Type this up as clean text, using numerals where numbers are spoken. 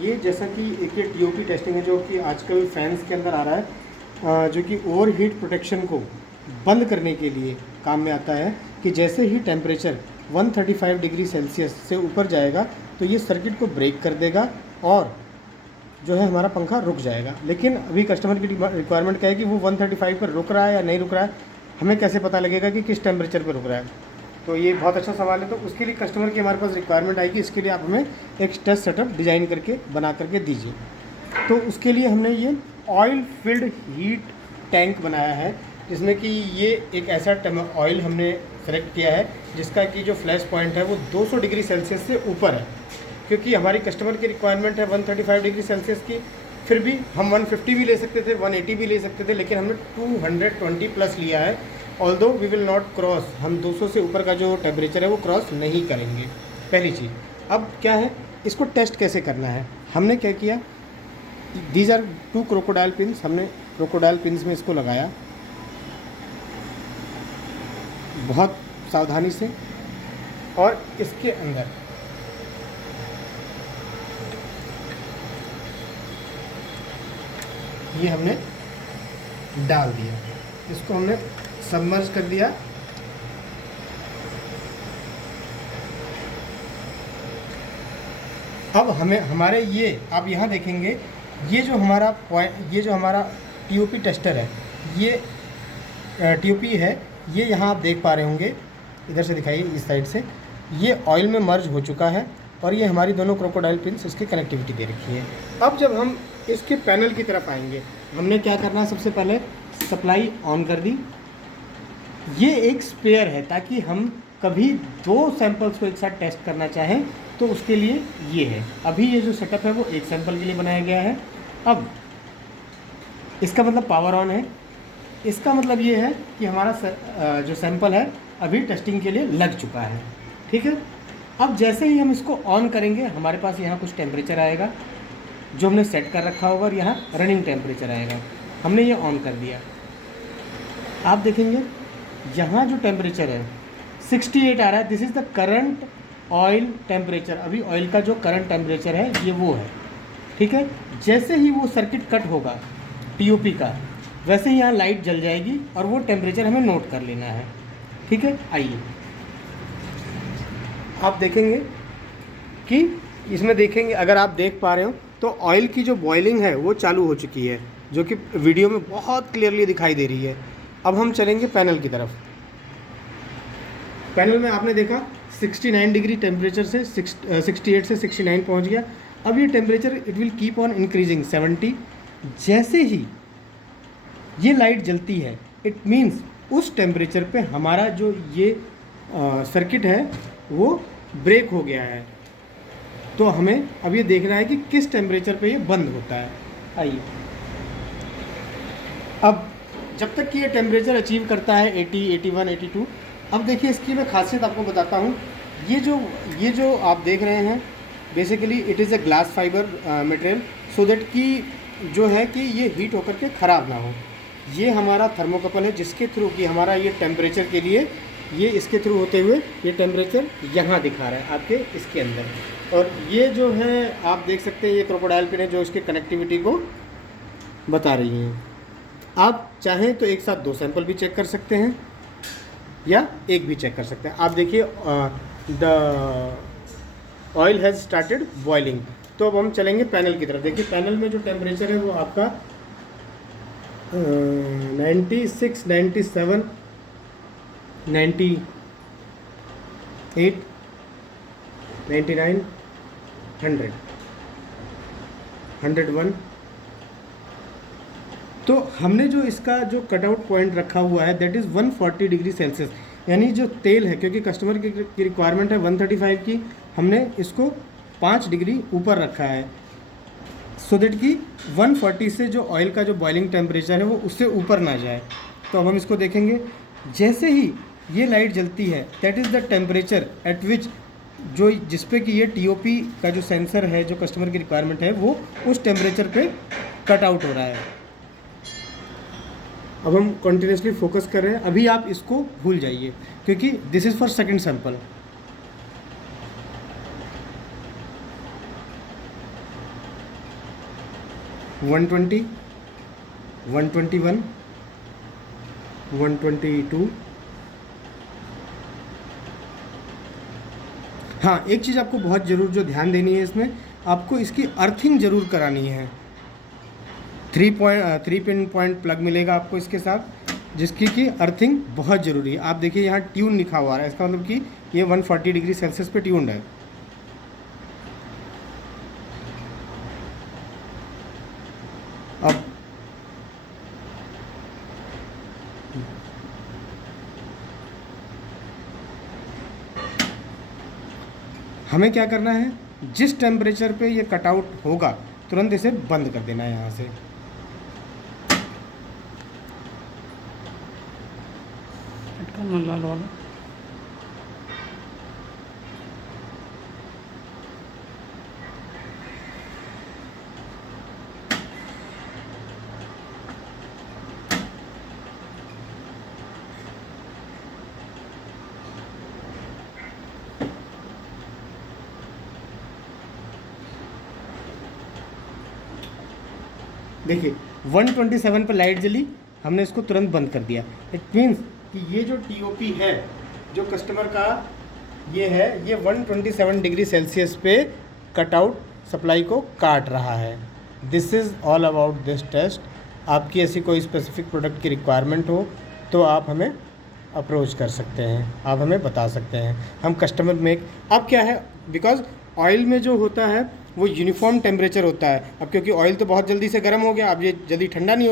ये जैसा कि एक ये टीओपी टेस्टिंग है जो कि आजकल फैंस के अंदर आ रहा है, जो कि ओवर हीट प्रोटेक्शन को बंद करने के लिए काम में आता है कि जैसे ही टेम्परेचर 135 डिग्री सेल्सियस से ऊपर जाएगा तो ये सर्किट को ब्रेक कर देगा और जो है हमारा पंखा रुक जाएगा। लेकिन अभी कस्टमर की रिक्वायरमेंट क्या है कि वो 135 पर रुक रहा है या नहीं रुक रहा है, हमें कैसे पता लगेगा कि किस टेम्परेचर पर रुक रहा है। तो ये बहुत अच्छा सवाल है। तो उसके लिए कस्टमर की हमारे पास रिक्वायरमेंट आएगी, इसके लिए आप हमें एक टेस्ट सेटअप डिज़ाइन करके बना करके दीजिए। तो उसके लिए हमने ये ऑयल फिल्ड हीट टैंक बनाया है, जिसमें कि ये एक ऐसा ऑयल हमने सेलेक्ट किया है जिसका कि जो फ्लैश पॉइंट है वो 200 डिग्री सेल्सियस से ऊपर है, क्योंकि हमारी कस्टमर की रिक्वायरमेंट है 135 डिग्री सेल्सियस की। फिर भी हम 150 भी ले सकते थे, 180 भी ले सकते थे, लेकिन हमने 220 प्लस लिया है। Although we will not cross, हम 200 से ऊपर का जो टेम्परेचर है वो क्रॉस नहीं करेंगे, पहली चीज़। अब क्या है, इसको टेस्ट कैसे करना है, हमने क्या किया, दीज आर 2 क्रोकोडाइल पिन्स, हमने क्रोकोडाइल पिन्स में इसको लगाया बहुत सावधानी से, और इसके अंदर ये हमने डाल दिया, इसको हमने सबमर्ज कर दिया। अब हमें हमारे ये आप यहाँ देखेंगे, ये जो हमारा पॉइंट, ये जो हमारा टीओपी टेस्टर है, ये टीओपी है, ये यहाँ आप देख पा रहे होंगे, इधर से दिखाइए, इस साइड से, ये ऑयल में मर्ज हो चुका है और ये हमारी दोनों क्रोकोडाइल पिन्स इसकी कनेक्टिविटी दे रखी है। अब जब हम इसके पैनल की तरफ आएंगे, हमने क्या करना है, सबसे पहले सप्लाई ऑन कर दी। ये एक स्पेयर है ताकि हम कभी 2 सैंपल्स को एक साथ टेस्ट करना चाहें तो उसके लिए ये है। अभी ये जो सेटअप है वो एक सैंपल के लिए बनाया गया है। अब इसका मतलब पावर ऑन है, इसका मतलब ये है कि हमारा जो सैंपल है अभी टेस्टिंग के लिए लग चुका है, ठीक है। अब जैसे ही हम इसको ऑन करेंगे, हमारे पास यहाँ कुछ टेम्परेचर आएगा जो हमने सेट कर रखा होगा और यहाँ रनिंग टेम्परेचर आएगा। हमने ये ऑन कर दिया, आप देखेंगे यहाँ जो टेम्परेचर है 68 आ रहा है। This is the current oil temperature, अभी ऑयल का जो करंट टेम्परेचर है ये वो है, ठीक है। जैसे ही वो सर्किट कट होगा टीओपी का, वैसे ही यहाँ लाइट जल जाएगी और वो टेम्परेचर हमें नोट कर लेना है, ठीक है। आइए आप देखेंगे कि इसमें देखेंगे, अगर आप देख पा रहे हो तो ऑयल की जो बॉइलिंग है वो चालू हो चुकी है, जो कि वीडियो में बहुत क्लियरली दिखाई दे रही है। अब हम चलेंगे पैनल की तरफ। पैनल में आपने देखा 69 डिग्री टेम्परेचर से 68 से 69 पहुंच गया। अब ये temperature it will keep on increasing 70। जैसे ही ये लाइट जलती है, इट मीन्स उस टेम्परेचर पे हमारा जो ये सर्किट है वो ब्रेक हो गया है। तो हमें अब ये देखना है कि किस टेम्परेचर पे ये बंद होता है। आइए, अब जब तक कि ये टेम्परेचर अचीव करता है 80, 81, 82, अब देखिए इसकी मैं खासियत आपको बताता हूँ। ये जो आप देख रहे हैं, basically it is a glass fibre material, so that कि जो है कि ये हीट होकर के ख़राब ना हो। ये हमारा थर्मोकपल है जिसके थ्रू कि हमारा ये टेम्परेचर के लिए, ये इसके थ्रू होते हुए ये टेम्परेचर यहाँ दिखा रहा है आपके इसके अंदर। और ये जो है आप देख सकते हैं, ये क्रोकोडाइल पिन है जो इसके कनेक्टिविटी को बता रही हैं। आप चाहें तो एक साथ 2 सैंपल भी चेक कर सकते हैं या एक भी चेक कर सकते हैं। आप देखिए the oil has started boiling. तो अब हम चलेंगे पैनल की तरफ। देखिए पैनल में जो टेम्परेचर है वो आपका 96, 97, 98, 99, 100, 101। तो हमने जो इसका जो कटआउट पॉइंट रखा हुआ है दैट इज़ 140 डिग्री सेल्सियस, यानी जो तेल है, क्योंकि कस्टमर की रिक्वायरमेंट है 135 की, हमने इसको 5 डिग्री ऊपर रखा है, सो दैट कि 140 से जो ऑयल का जो बॉइलिंग टेम्परेचर है वो उससे ऊपर ना जाए। तो अब हम इसको देखेंगे, जैसे ही ये लाइट जलती है that is the temperature at विच जो जिस पे कि ये टीओपी का जो सेंसर है जो कस्टमर की रिक्वायरमेंट है वो उस टेम्परेचर पे कट आउट हो रहा है। अब हम कंटिन्यूसली फोकस कर रहे हैं। अभी आप इसको भूल जाइए क्योंकि this is for second sample. 120, 121, 122। हाँ, एक चीज़ आपको बहुत ज़रूर जो ध्यान देनी है, इसमें आपको इसकी अर्थिंग ज़रूर करानी है। 3 पिन पॉइंट प्लग मिलेगा आपको इसके साथ, जिसकी की अर्थिंग बहुत ज़रूरी है। आप देखिए यहाँ ट्यून लिखा हुआ है, इसका मतलब कि ये 140 डिग्री सेल्सियस पे ट्यून्ड है। अब हमें क्या करना है, जिस टेम्परेचर पे ये कटआउट होगा तुरंत इसे बंद कर देना है यहाँ से। लाल वाला देखिए 127 पे लाइट जली, हमने इसको तुरंत बंद कर दिया। इट मीन्स कि ये जो टीओपी है जो कस्टमर का ये है, ये 127 डिग्री सेल्सियस पे कटआउट सप्लाई को काट रहा है। This is all about this test. आपकी ऐसी कोई स्पेसिफिक प्रोडक्ट की रिक्वायरमेंट हो तो आप हमें अप्रोच कर सकते हैं, आप हमें बता सकते हैं। हम कस्टमर मेक, अब क्या है, बिकॉज ऑयल में जो होता है वो यूनिफॉर्म टेम्परेचर होता है। अब क्योंकि ऑयल तो बहुत जल्दी से गर्म हो गया, अब ये जल्दी ठंडा नहीं